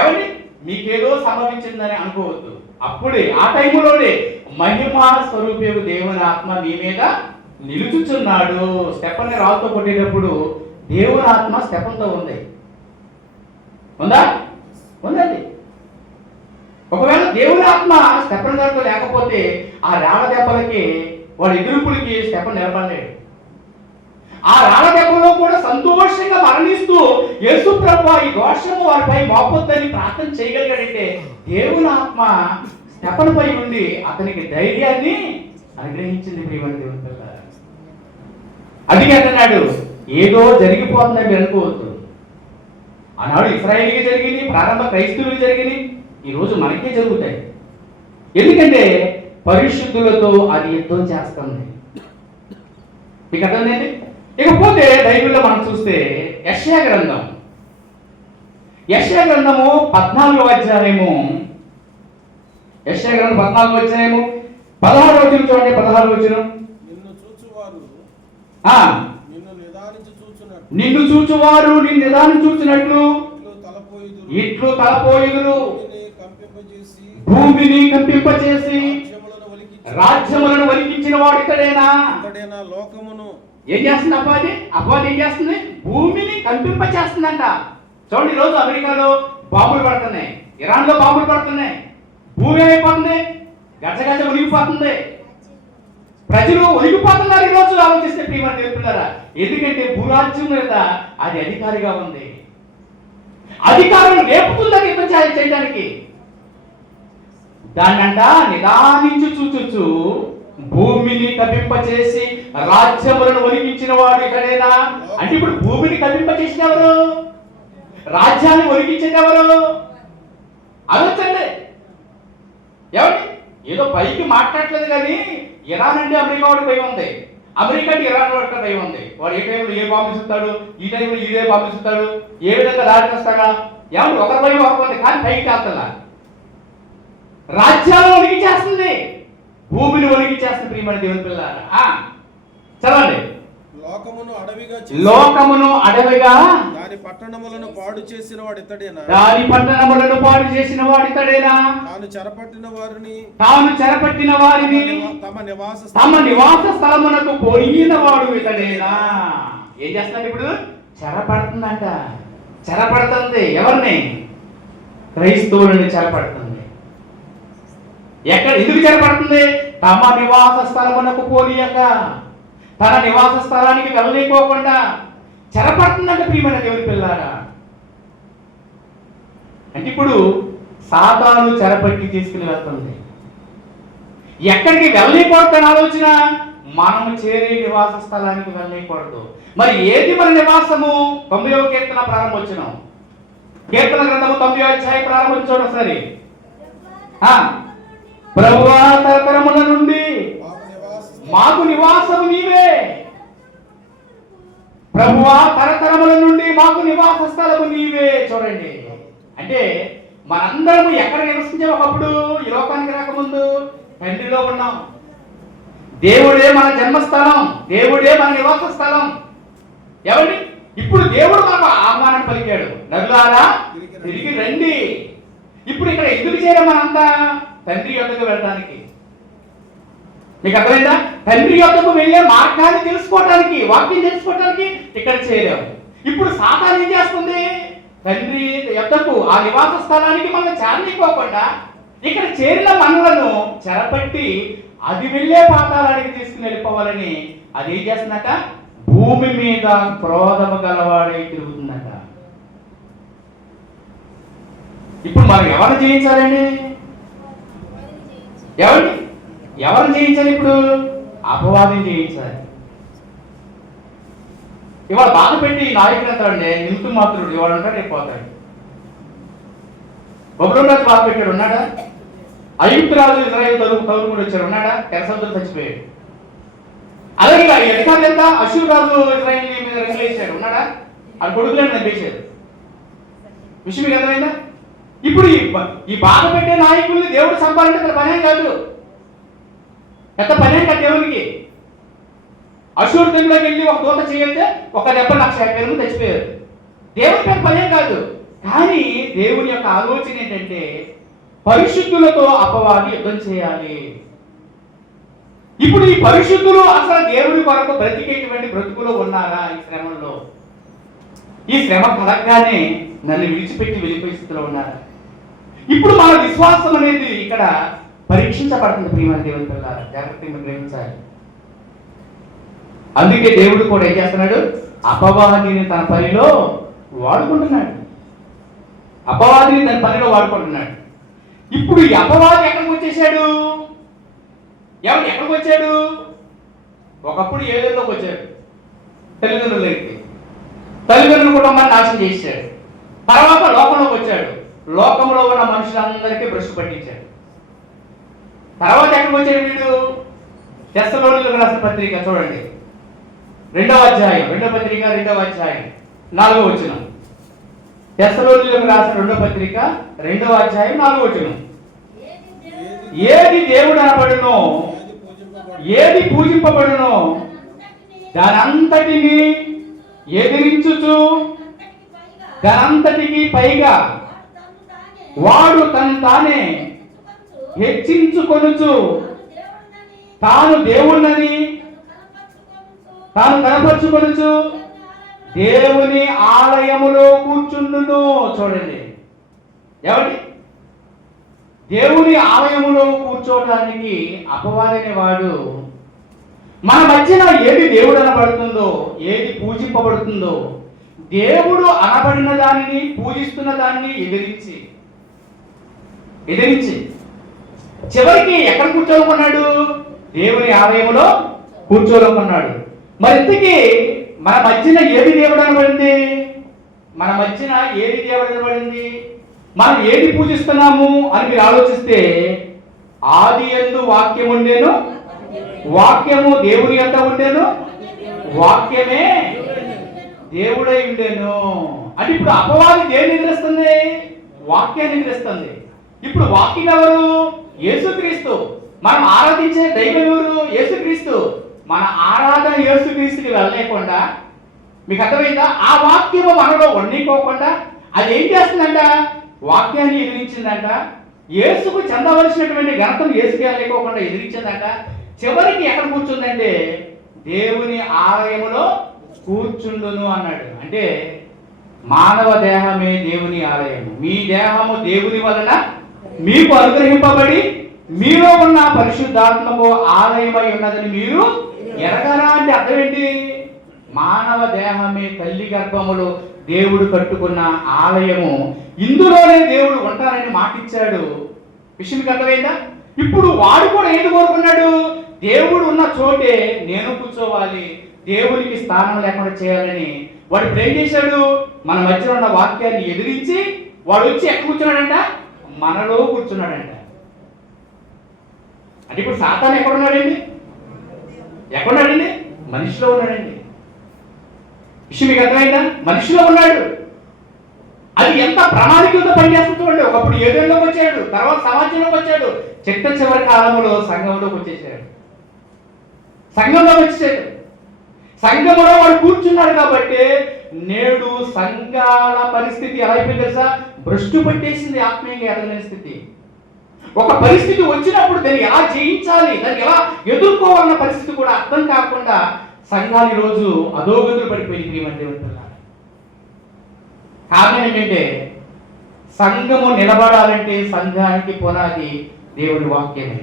ఎవరి మీకేదో సంభవించిందని అనుకోవద్దు. అప్పుడే ఆ టైంలోనే మహిమా స్వరూపేవు దేవుని ఆత్మ నీ మీద నిలుచుచున్నాడు. స్టెఫన్ని రాళ్ళతో కొట్టేటప్పుడు దేవుని ఆత్మ స్టెఫన్తో ఉంది. ఉందా? ఉందండి. ఒకవేళ దేవుని ఆత్మ స్టెఫన్ గారితో లేకపోతే ఆ రాళ్ళ దెబ్బలకి వాడి ఎదురుపులకి స్టెఫన్ నిలబడలేడు. ఆ రాళ్ళ దెబ్బలో కూడా సంతోషంగా మరణిస్తూ యేసు ప్రభువా ఈ దోషము వారిపై మోపొద్దని ప్రార్థన చేయగలిగాడంటే దేవుని ఆత్మ స్టెఫన్ పై ఉండి అతనికి ధైర్యాన్ని అనుగ్రహించింది. ప్రియమైన దేవుని పిల్ల, అందుకే అంటున్నాడు ఏదో జరిగిపోతుందని మీరు అనుకోవద్దు. ఆనాడు ఇశ్రాయేలుకి జరిగింది, ప్రారంభ క్రైస్తవులకు జరిగింది, ఈరోజు మనకే జరుగుతాయి. ఎందుకంటే పరిశుద్ధులతో అది యుద్ధం చేస్తుంది. మీకు అర్థమైంది? ఇకపోతే బైబిల్లో మనం చూస్తే యెషయా గ్రంథము 14వ అధ్యాయము, యెషయా గ్రంథం 14వ అధ్యాయము 16వ వచనం చూడండి. 16వ వచనం, నిన్ను చూచువారు నిన్ను చూచువారు నిన్ను నిదానం చూచినట్లు ఇట్లు తలపోయుదురు, భూమిని కంపింపచేసి రాజ్యములను వలికించిన వాడు ఇతడేనా? లోకమును ఏం చేస్తుంది అపవాది? అపవాది ఏం చేస్తుంది? భూమిని కంపింపచేస్తుందంట. చూడండి, ఈరోజు అమెరికాలో బాంబులు పడుతున్నాయి, ఇరాన్లో బాంబులు పడుతున్నాయి, భూమి ఏమైపోతుంది? గజగజ ఉనిగిపోతుంది, ప్రజలు ఉనిగిపోతున్నారు ఈరోజు. ఆలోచిస్తే ప్రియమైన తెలుపుతున్నారా? ఎందుకంటే భూరాజ్యం మీద అది అధికారిగా ఉంది. అధికారం లేపుతుందని యుద్ధం చేయడానికి. దాన్నంట నిదానించు చూచుచు భూమిని కప్పింపచేసి రాజ్యములను ఒలికించిన వాడు ఇతడేనా? అంటే ఇప్పుడు భూమిని కప్పింపచేసిన ఎవరు? రాజ్యాన్ని ఒలికించేది ఎవరు? ఆలోచండి. ఎవరి ఏదో పైకి మాట్లాడలేదు కానీ ఇరాన్ అంటే అమెరికా వాడికి భయం ఉంది, అమెరికా అంటే ఇరాన్ వాడికి భయం ఉంది. వాడు ఏ టైంలో ఏ బాంబు ఇస్తాడు, ఈ టైంలో ఇదే బాంబు ఇస్తాడు, ఏ విధంగా దాడి చేస్తాడా, ఏమంటే ఒకరి భయం ఒకరు ఉంది. కానీ పైకి కాస్తలా రాజ్యాలను ఒలికి చేస్తుంది, భూమిని ఒలికి చేస్తుంది. ప్రియమైన దేవుని పిల్లారా చదవండి. లోకమును అడవిగా దాని పట్టణములను పాడు చేసిన వాడు ఇతడేనా? తాను చెరపట్టిన వారిని తమ నివాస స్థలమునకు పోయిన వాడు ఇతడేనా? ఏం చేస్తున్నాడు ఇప్పుడు? చెరపడుతుందంట. చెరపడుతుంది ఎవరిని? క్రైస్తవులని చెరపడుతుంది. ఎక్కడ ఎందుకు చెరపడుతుంది? తమ నివాస స్థలమునకు పోనీయక, తన నివాస స్థలానికి వెళ్ళలేకోకుండా చెరపడుతుందంటే ప్రియమైన దేవుని పిల్లారా. అంటే ఇప్పుడు సాతాను చెరపట్టి తీసుకుని వెళ్తుంది. ఎక్కడికి వెళ్ళలేకూడదని ఆలోచన, మనము చేరే నివాస స్థలానికి వెళ్ళలేకూడదు. మరి ఏది మన నివాసము? 9వ కీర్తన ప్రారంభోచనం, కీర్తన గ్రంథము 9వ అధ్యాయం ప్రారంభించడం సరే. ప్రభువా తరతరముల నుండి మాకు నివాసము నీవే. ప్రభువా తరతరముల నుండి మాకు నివాస స్థలము నీవే. చూడండి, అంటే మనందరము ఎక్కడ నివసించే ఒకప్పుడు ఈ లోకానికి రాకముందు తండ్రిలో ఉన్నాం. దేవుడే మన జన్మస్థలం, దేవుడే మన నివాస స్థలం. ఎవరి ఇప్పుడు దేవుడు మనకు ఆహ్వానం పలికాడు, నరులారా తిరిగి రండి. ఇప్పుడు ఇక్కడ ఎందుకు చేరాం మనంతా? తండ్రి యొద్దకు వెళ్ళడానికి. మీకు అర్థమైందా? తండ్రి యొద్దకు వెళ్ళే మార్గాన్ని తెలుసుకోవడానికి, వాక్యం తెలుసుకోవడానికి ఇక్కడ చేరాము. ఇప్పుడు సాతాను ఏం చేస్తుంది? తండ్రి యొద్దకు, ఆ నివాస స్థలానికి మనం చేరనిపోకుండా ఇక్కడ చేరిన మనలను చెరపట్టి అది వెళ్ళే పాతాళానికి తీసుకుని వెళ్ళిపోవాలని అది ఏం చేస్తుందట? భూమి మీద క్రోధము గలవాడై తిరుగుతుందట. ఇప్పుడు మనం ఎవరు జయించాలండి? ఎవరు జయించాలి? ఇప్పుడు అపవాదిని జయించాలి. ఇవాళ బాధ పెట్టి నాయకుడు అంటాడండి, నిమిత్తు మాత్రుడు ఇవాళ ఉంటాడు, రేపు పోతాడు. బబులోను బాధ పెట్టాడు, ఉన్నాడా? ఐగుప్తు రాజు ఇజ్రాయేల్ తరుముడు వచ్చాడు, ఉన్నాడా? తెరసముద్రం చచ్చిపోయాడు. అలాగే అధికారులు ఎంత? అషూరు రాజు ఇజ్రాయేల్ మీద రంగులేసాడు, ఉన్నాడా? ఆ కొడుకులను నడిపేశాడు. విషయం మీకు అర్థమైందా? ఇప్పుడు ఈ బాధ పెట్టే నాయకుల్ని దేవుడు సంపాదించిన పనేం కాదు, ఎంత పనేం కాదు దేవునికి. అశూరు తెగులోకి వెళ్ళి ఒక దూత చేయొస్తే ఒక దెబ్బ 1,50,000 మంది చచ్చిపోయారు. దేవుని పేరు పనేం కాదు. కానీ దేవుని యొక్క ఆలోచన ఏంటంటే పరిశుద్ధులతో అపవాది యుద్ధం చేయాలి. ఇప్పుడు ఈ పరిశుద్ధులు అసలు దేవుడి కొరకు బ్రతికేటువంటి బ్రతుకులో ఉన్నారా? ఈ శ్రమంలో, ఈ శ్రమ కలగగానే నన్ను విడిచిపెట్టి వెళ్ళిపోయే స్థితిలో ఉన్నారా? ఇప్పుడు మన విశ్వాసం అనేది ఇక్కడ పరీక్షించబడుతుంది. ప్రియమైన దేవుని పిల్లారా, జాగ్రత్తగా గ్రహించాలి. అందుకే దేవుడు కూడా ఏం చేస్తున్నాడు? అపవాదిని తన పనిలో వాడుకుంటున్నాడు. అపవాదిని తన పనిలో వాడుకుంటున్నాడు. ఇప్పుడు ఈ అపవాది ఎక్కడికి వచ్చేసాడు? ఎక్కడికి వచ్చాడు? ఒకప్పుడు ఏదేలోకి వచ్చాడు, తల్లిదండ్రులకి. తల్లిదండ్రులు కుటుంబాన్ని నాశనం చేశాడు. తర్వాత లోకంలోకి వచ్చాడు. లోకంలో ఉన్న మనుషులందరికీ భ్రష్టు పట్టించాడు. తర్వాత ఎక్కడికి వచ్చాడు వీడు? తెస్సలోనికీయులకు రాసిన పత్రిక చూడండి, 2వ అధ్యాయం, 2వ పత్రిక 2వ అధ్యాయం 4వ వచనం. తెస్సలోనికీయులకు రాసిన 2వ పత్రిక 2వ అధ్యాయం 4వ వచనం. ఏది దేవుడు అనబడునో, ఏది పూజింపబడునో దానంతటిని ఎదిరించుచు దానంతటికి పైగా వాడు తను తానే హెచ్చించుకొనుచు తాను దేవుణ్ణని తాను కనపరుచుకొనుచు దేవుని ఆలయములో కూర్చుండును. చూడండి, ఏమండి? దేవుని ఆలయములో కూర్చోవడానికి అపవాదనే వాడు మన మధ్యన ఏది దేవుడు అనబడుతుందో, ఏది పూజింపబడుతుందో, దేవుడు అనబడిన దానిని, పూజిస్తున్న దాన్ని ఎదిరించి చివరికి ఎక్కడ కూర్చోనుకున్నాడు? దేవుని ఆలయంలో కూర్చోనుకున్నాడు. మరి ఇంతకీ మన మధ్యన ఏది దేవుడు అనబడింది? మన మధ్యన ఏది దేవుడు అనబడింది? మనం ఏది పూజిస్తున్నాము అని మీరు ఆలోచిస్తే, ఆది యందు వాక్యం ఉండేను, వాక్యము దేవుని యొద్ద ఉండేను, వాక్యమే దేవుడై ఉండేను. అంటే ఇప్పుడు అపవాది దేన్ని ఎదిరిస్తుంది? వాక్యాన్ని ఎదిరిస్తుంది. ఇప్పుడు వాక్యం ఎవరు? యేసుక్రీస్తు. మనం ఆరాధించే దైవం ఎవరు? యేసుక్రీస్తు. మన ఆరాధన యేసుక్రీస్తుకి వెళ్ళలేకుండా, మీకు అర్థమైందా? ఆ వాక్యము మనలో వండుకోకుండా అది ఏం చేస్తుందంట? వాక్యాన్ని ఎదిరించిందంట. యేసుకు చెందవలసినటువంటి ఘనతను యేసుకే లేకోకుండా ఎదిరించిందంట. చివరికి ఎక్కడ కూర్చుందంటే దేవుని ఆలయములో కూర్చుండును అన్నాడు. అంటే మానవ దేహమే దేవుని ఆలయము. మీ దేహము దేవుని వలన మీకు అనుగ్రహింపబడి మీలో ఉన్న పరిశుద్ధాత్మకు ఆలయమై ఉన్నదని మీరు ఎరగరా? అంటే అర్థం ఏంటి? మానవ దేహమే తల్లి గర్భములో దేవుడు కట్టుకున్న ఆలయము. ఇందులోనే దేవుడు ఉంటారని మాటిచ్చాడు. విషయం అర్థమైందా? ఇప్పుడు వాడు కూడా ఏది కోరుకున్నాడు? దేవుడు ఉన్న చోటే నేను కూర్చోవాలి, దేవునికి స్థానం లేకుండా చేయాలని వాడు ఇప్పుడు ఏం చేశాడు? మన మధ్యలో ఉన్న వాక్యాన్ని ఎదిరించి వాడు వచ్చి ఎక్కడ కూర్చున్నాడంట? మనలో కూర్చున్నాడంట. అంటే ఇప్పుడు సాతాను ఎక్కడున్నాడండి? ఎక్కడున్నాడండి? మనిషిలో ఉన్నాడండి. విషయం మీకు అర్థమైందా? మనిషిలో ఉన్నాడు. అది ఎంత ప్రణాళికలతో పనిచేస్తుంది చూడండి. ఒకప్పుడు ఏదేళ్ళలోకి వచ్చాడు, తర్వాత సమాజంలోకి వచ్చాడు, చివరి కాలంలో సంఘంలోకి వచ్చేసాడు. సంఘంలోకి వచ్చేసాడు. సంఘంలో వాడు కూర్చున్నాడు కాబట్టి నేడు సంఘాల పరిస్థితి ఎలా అయిపోయింది తెలుసా? భ్రష్టు పట్టేసింది. ఆత్మీయంగా ఎదగలేని స్థితి. ఒక పరిస్థితి వచ్చినప్పుడు దాన్ని ఎలా జయించాలి, దాన్ని ఎలా ఎదుర్కోవాలన్న పరిస్థితి కూడా అర్థం కాకుండా సంఘాలు ఈరోజు అధోగతులు పడిపోయింది. ప్రియమంటే ఉంటున్నారు. కారణం ఏంటంటే సంఘము నిలబడాలంటే సంఘానికి పునాది దేవుని వాక్యమే.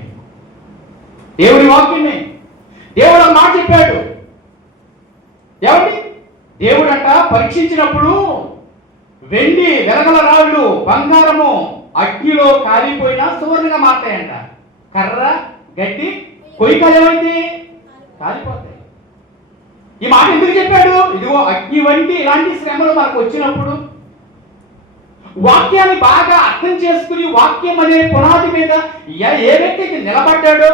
దేవుని వాక్యమే. దేవుడు ఒక మాట చెప్పాడు. ఏమండి? దేవుడు అంట పరీక్షించినప్పుడు వెండి, వెలగల రాళ్ళు, బంగారము అగ్నిలో కాలిపోయినా సువర్ణంగా మారుతాయంట. కర్ర, గడ్డి, కొయ్యకాలు ఏమైంది? కాలిపోతాయి. ఈ మాట ఎందుకు చెప్పాడు? ఇదిగో అగ్ని వంటి ఇలాంటి శ్రమలు మనకు వచ్చినప్పుడు వాక్యాన్ని బాగా అర్థం చేసుకుని వాక్యం అనే పునాది మీద ఏ వ్యక్తికి నిలబడ్డాడో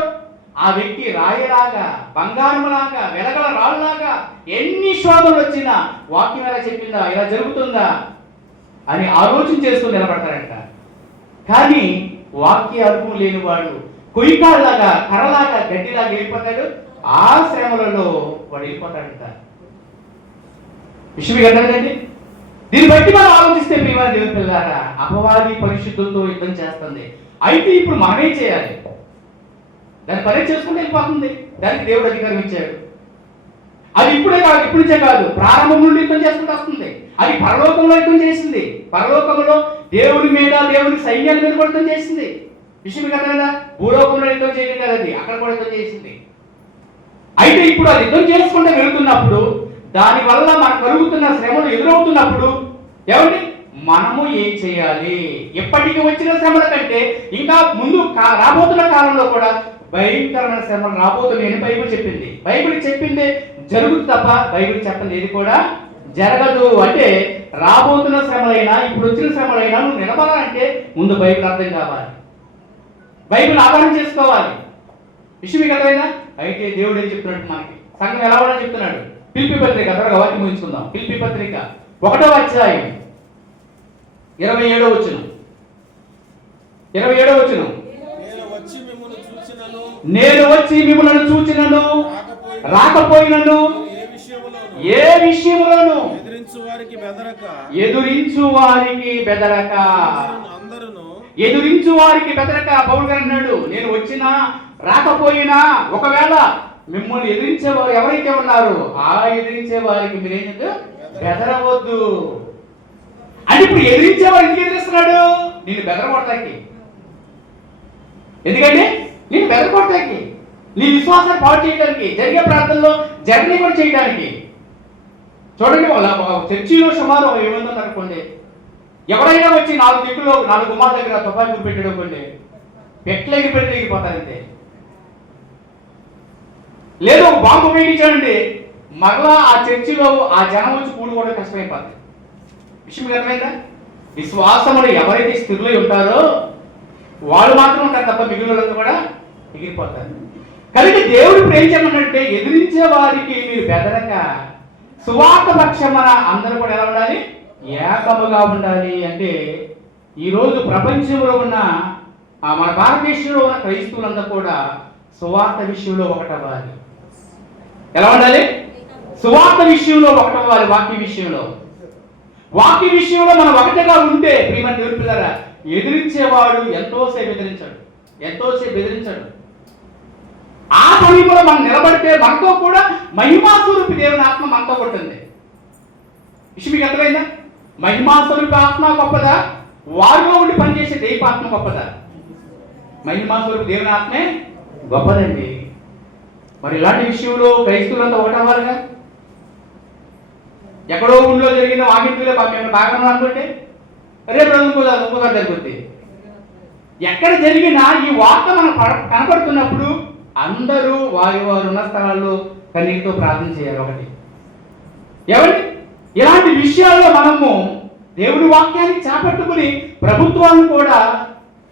ఆ వ్యక్తి రాయిలాగా, బంగారములాగా, వెలగల రాళ్ళలాగా ఎన్ని శోధనలు వచ్చినా వాక్యం ఎలా చెప్పిందా, ఇలా జరుగుతుందా అని ఆలోచన చేసుకుని నిలబడతారంట. కానీ వాక్య అనుభవం లేనివాడు కొయ్యకాలాగా కర్రలాగా గడ్డిలాగా వెళ్ళిపోతాడు. ఆ శ్రమలలో వాడు వెళ్ళిపోతాడంట. విషయం కదండి. దీన్ని బట్టి మనం ఆలోచిస్తే ప్రియమైన దేవుని పిల్లారా, అపవాది పరిశుద్ధులతో యుద్ధం చేస్తుంది. అయితే ఇప్పుడు మనమేం చేయాలి? దాన్ని పని చేసుకుంటే వెళ్ళిపోతుంది. దానికి దేవుడు అధికారం ఇచ్చాడు. అది ఇప్పుడే కాదు, ఇప్పుడు నుంచే కాదు, ప్రారంభం నుండి యుద్ధం చేసుకుంటూ వస్తుంది. అది పరలోకంలో యుద్ధం చేసింది. పరలోకంలో దేవుడి మీద, దేవుడి సైన్యాల మీద కూడా యుద్ధం చేసింది. విషయం కదా. భూలోకంలో యుద్ధం చేయడం కదా, అది అక్కడ కూడా యుద్ధం చేసింది. అయితే ఇప్పుడు అది యుద్ధం చేసుకుంటూ వెళుతున్నప్పుడు, దానివల్ల మనకు కలుగుతున్న శ్రమలు ఎదురవుతున్నప్పుడు ఏమండి మనము ఏం చేయాలి? ఎప్పటికీ వచ్చిన శ్రమల కంటే ఇంకా ముందు రాబోతున్న కాలంలో కూడా భయంకరమైన శ్రమలు రాబోతున్నాయని బైబిల్ చెప్పింది. బైబిల్ చెప్పింది జరుగుతుంది తప్ప బైబిల్ చెప్పండి ఏది కూడా జరగదు. అంటే రాబోతున్న శ్రమలైనా ఇప్పుడు వచ్చిన శ్రమలైనా నువ్వు నిలబడాలంటే ముందు బైబిల్ అర్థం కావాలి, బైబిల్ ఆధారం చేసుకోవాలి. విషయం కదైనా. అయితే దేవుడు ఏం చెప్తున్నాడు మనకి? సంఘం ఎలా కూడా చెప్తున్నాడు. ఫిలిప్పీ పత్రిక త్వరగా వాక్యం ముగించుకుందాం. ఫిలిప్పీ పత్రిక 1వ అధ్యాయం 27వ వచనం. 27వ వచనం. నేను వచ్చి మిమ్మల్ని చూచినను రాకపోయినను ఏ విషయములోను ఎదురించు వారికి బెదరక పౌలు గారు అన్నాడు, నేను వచ్చినా రాకపోయినా ఒకవేళ మిమ్మల్ని ఎదిరించేవారు ఎవరైతే ఉన్నారో ఆ ఎదిరించే వారికి మీరేం బెదరవద్దు. అంటే ఇప్పుడు ఎదిరించేవారు ఎందుకు ఎదిరిస్తున్నాడు? నేను బెదరకొడతాకి. ఎందుకంటే నేను బెదరకొడతాకి, నీ విశ్వాసాన్ని పాడు చేయడానికి, జరిగే ప్రాంతంలో జర్నీ కూడా చేయడానికి. చూడండి, చర్చిలో సుమారు 700 అనుకోండి. ఎవరైనా వచ్చి 4 దిక్కులో 4 గుమ్మాల దగ్గర తుపాకులు పెట్టాడు అనుకోండి, పెట్లు ఎగిరిపోతారంతే. లేదు బాంబు ఉపయోగించాడండి, మరలా ఆ చర్చిలో ఆ జనం వచ్చి కూడుకోవడం కష్టమైపోతుంది. విషయం అర్థమైందా? విశ్వాసములు ఎవరైతే స్థితిలో ఉంటారో వాళ్ళు మాత్రం ఉంటారు తప్ప మిగిలినంతా కూడా ఎగిరిపోతారు. కనుక దేవుడు ఇప్పుడు ఏం చేయమన్నట్టే, ఎదిరించే వారికి మీరు బెదరక సువార్త పక్షమన అందరూ కూడా ఎలా ఉండాలి? ఏకముగా ఉండాలి. అంటే ఈరోజు ప్రపంచంలో ఉన్న మన భారతదేశంలో ఉన్న క్రైస్తవులందరూ కూడా సువార్త విషయంలో ఒకటవ్వాలి. ఎలా ఉండాలి? సువార్త విషయంలో ఒకటవ్వాలి. వాక్య విషయంలో మనం ఒకటిగా ఉంటే ప్రియమైన దేవుని పిల్లరా, ఎదిరించేవాడు ఎంతోసేపు బెదిరించాడు. ఆ సమయంలో మనం నిలబడితే మనతో కూడా మహిమాస్వరూపి దేవుని ఆత్మ మనతో కొట్టింది. విషయం మీకు అర్థమైందా? మహిమాస్వరూపి ఆత్మ గొప్పదా? వారిలో ఉండి పనిచేసే దైవాత్మ గొప్పదా? మహిమాస్వరూపి దేవుని ఆత్మే గొప్పదండి. మరి ఇలాంటి విషయంలో క్రైస్తవులంతా ఒకటవ్వాలిగా. ఎక్కడో ఊళ్ళో జరిగిన వాకింపులే మేము బాగా అనుకుంటే రేపు ఇంకోసారి జరుగుతుంది. ఎక్కడ జరిగినా ఈ వార్త మనకు కనపడుతున్నప్పుడు అందరూ వారి ఉన్న స్థలాల్లో కన్నీటితో ప్రార్థన చేయాలి. ఒకటి ఏమండి, ఇలాంటి విషయాల్లో మనము దేవుడి వాక్యాన్ని చేపట్టుకుని ప్రభుత్వాన్ని కూడా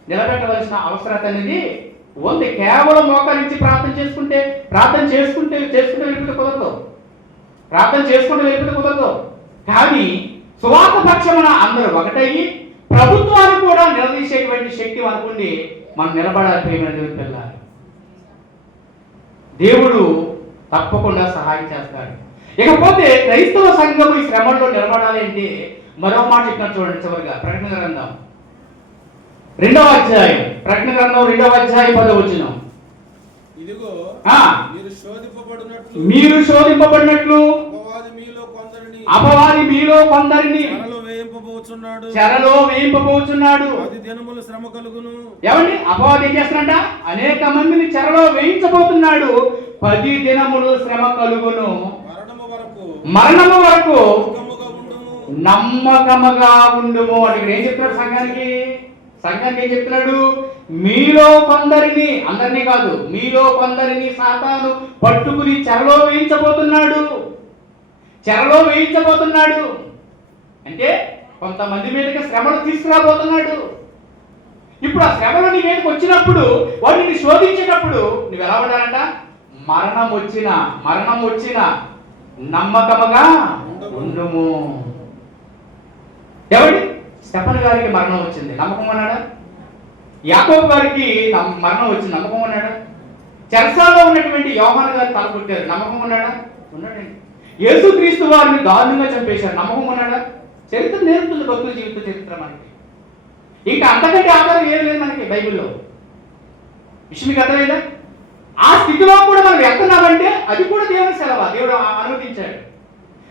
నిలబెట్టవలసిన అవసరత అనేది ఉంది. కేవలం మోకాలించి ప్రార్థన చేసుకుంటే వెళ్ళిపోతే కుదరదు. కానీ సువార్త పక్షమున అందరూ ఒకటయ్యి ప్రభుత్వాన్ని కూడా నిలదీసేటువంటి శక్తి మనకుండి మనం నిలబడాలి. ప్రియమైన దేవుని పిల్లలు, దేవుడు తప్పకుండా సహాయం చేస్తాడు. ఇకపోతే క్రైస్తవ సంఘం ఈ శ్రమల్లో నిలబడాలి అంటే మరో మాట చెప్పినట్టు చూడండి. చివరిగా ప్రకటన గ్రంథం 2వ అధ్యాయం 10వ వచనం. ఇదిగో మీరు శోధింపబడినట్లు అపవాది మీలో కొందరిని చెరలో వేయింపబోచున్నాడు. 10 దినములు శ్రమ కలుగును. ఏమండి, అపవాది ఏం చేస్తున్నాడంట? అనేక మందిని చెరలో వేయించబోతున్నాడు. 10 దినములు శ్రమ కలుగును, మరణము వరకు నమ్మకముగా ఉండుము. అంటే ఇక్కడ ఏం చెప్తున్నాడు సంఘానికి ఏం చెప్తున్నాడు? మీలో కొందరిని, అందరినీ కాదు, మీలో కొందరిని సాతాను పట్టుకుని చెరలో వేయించబోతున్నాడు. అంటే కొంతమంది మీదకి శ్రమను తీసుకురాబోతున్నాడు. ఇప్పుడు ఆ శ్రమలు నీ మీదకి వచ్చినప్పుడు, వాటిని శోధించేటప్పుడు నువ్వు ఎలా ఉండాలంట? మరణం వచ్చిన నమ్మకముగా ఉండుము. ఎవరి? స్టెఫన్ గారికి మరణం వచ్చింది, నమ్మకం అన్నాడా? యాకోబు గారికి మరణం వచ్చి నమ్మకం ఉన్నాడా? చెరసాల్లో ఉన్నటువంటి యోహాను గారు తల కొట్టారు, నమ్మకం ఉన్నాడా? ఉన్నాడండి. యేసుక్రీస్తు వారిని దారుణంగా చంపేశారు, నమ్మకం ఉన్నాడా? చరిత్ర నేర్పుతుంది భక్తుల జీవిత చరిత్ర మనకి. ఇంకా అంతకంటే ఆధారం ఏం లేదు మనకి బైబిల్లో. విషయం మీకు అర్థమైందా? ఆ స్థితిలో కూడా మనం వెళ్తున్నామంటే అది కూడా దేవుని సెలవు, దేవుడు అనుమతించాడు.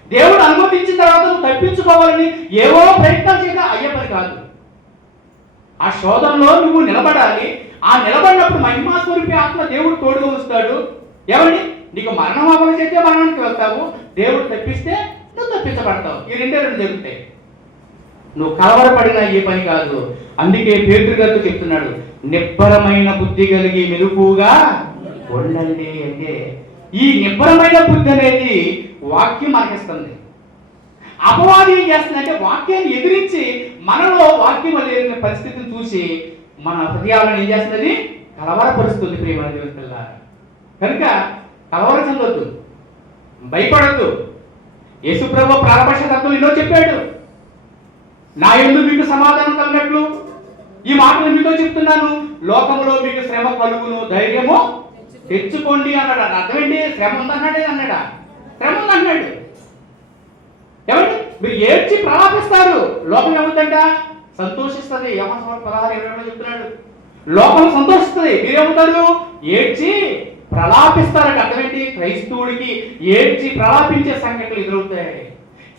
దేవుడు అనుమతించిన తర్వాత నువ్వు తప్పించుకోవాలని ఏవో ప్రయత్నాలు చేయడం అయ్యే పని కాదు. ఆ శోధనలో నువ్వు నిలబడాలి. ఆ నిలబడినప్పుడు మహిమా స్వరూపి ఆత్మ దేవుడు తోడుగా వస్తాడు. ఎవరిని? నీకు మరణం అమలు చేస్తే మరణానికి వెళ్తావు, దేవుడు తప్పిస్తే నువ్వు తప్పించబడతావు. ఈ రెండే జరుగుతాయి. నువ్వు కలవరపడినా ఏ పని కాదు. అందుకే పేతురు గారితో చెప్తున్నాడు, నిబ్బరమైన బుద్ధి కలిగి మెలకువగా ఉండండి. అంటే ఈ నిబ్బరమైన బుద్ధి అనేది వాక్యం మనకిస్తుంది. అపవాది ఏం చేస్తుందంటే వాక్యాన్ని ఎదిరించి మనలో వాక్యం లేని పరిస్థితిని చూసి మన హృదయాలను ఏం చేస్తుంది? కలవరపరుస్తుంది. ప్రియమైన దేవుని పిల్లారా, కనుక కలవర చెందొద్దు, భయపడద్దు. యేసుప్రభు ప్రారంభ శతాబ్దంలో ఎన్నో చెప్పాడు. నా యందు మీకు సమాధానం కలిగినట్లు ఈ మాటలు మీతో చెప్తున్నాను, లోకంలో మీకు శ్రమ కలుగును, ధైర్యము తెచ్చుకోండి అన్నాడు. అర్థం ఏంటి? శ్రమ ఉందన్నాడే అన్నాడా? శ్రమ ఉందన్నాడు. ఏమండి? మీరు ఏడ్చి ప్రలాపిస్తారు, లోకం ఏమవుతుందంట? సంతోషిస్తుంది. యోహాను 16:20 చెప్తున్నాడు, లోకం సంతోషిస్తుంది, మీరేమవుతారు? ఏడ్చి ప్రలాపిస్తారట. అర్థమేంటి? క్రైస్తవుడికి ఏడ్చి ప్రలాపించే సంఘటనలు ఎదురవుతాయి,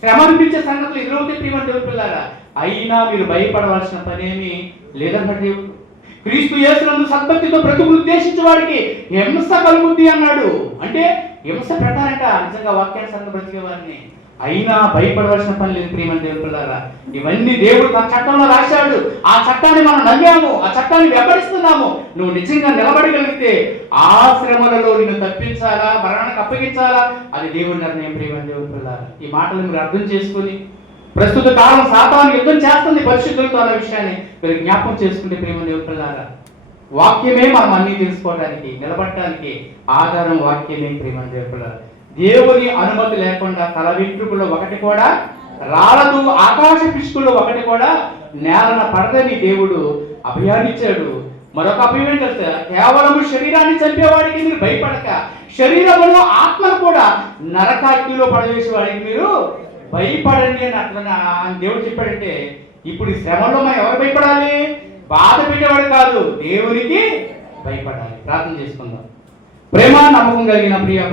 శ్రమ అనిపించే సంఘటనలు ఎదురవుతాయి. ప్రియమైన దేవుని పిల్లారా, అయినా మీరు భయపడవలసిన పనేమి లేదన్నాడు దేవుడు. క్రీస్తు యేసునందు సద్భక్తితో బ్రతుకును ఉద్దేశించే వాడికి హింస కలుగుద్ది అన్నాడు. అంటే హింస పెట్టారంట నిజంగా వాక్యానుసారంగా బ్రతికే వారిని. అయినా భయపడవలసిన పని లేదు. ప్రియమైన దేవుని పిల్లారా, ఇవన్నీ దేవుడు తన చట్టంలో రాశాడు. ఆ చట్టాన్ని మనం నమ్మాము, ఆ చట్టాన్ని వెంబడిస్తున్నాము. నువ్వు నిజంగా నిలబడగలిగితే ఆ శ్రమలలో నిన్ను తప్పించాలా, మరణానికి అప్పగించాలా, అది దేవుడి నిర్ణయం. ప్రియమైన దేవుని పిల్లారా, ఈ మాటలు మీరు అర్థం చేసుకుని ప్రస్తుత కాలం సాతాను యుద్ధం చేస్తుంది పరిశుద్ధులతో అన్న విషయాన్ని మీరు జ్ఞాపకం చేసుకుంటే ప్రియమైన దేవుని పిల్లారా, వాక్యమే మనం అన్ని తెలుసుకోవడానికి నిలబడటానికి ఆధారం వాక్యమే. ప్రియమైన దేవుని పిల్లారా, దేవుని అనుమతి లేకుండా తల వెంట్రుకలో ఒకటి కూడా రాలదు, ఆకాశ పిచ్చుకలో ఒకటి కూడా నేలన పడదని దేవుడు అభయాన్నిచ్చాడు. మరొక అభయం తెలుసా? కేవలము శరీరాన్ని చంపేవాడికి మీరు భయపడక, శరీరమును ఆత్మను కూడా నరకాగ్నిలో పడవేసే వాడికి మీరు భయపడండి అని అట్లా దేవుడు చెప్పాడంటే, ఇప్పుడు ఈ శ్రమలో మనం ఎవరు భయపడాలి? బాధ పెట్టేవాడు కాదు, దేవునికి భయపడాలి. ప్రార్థన చేసుకుందాం. ప్రేమ నమ్మకం కలిగిన ప్రియ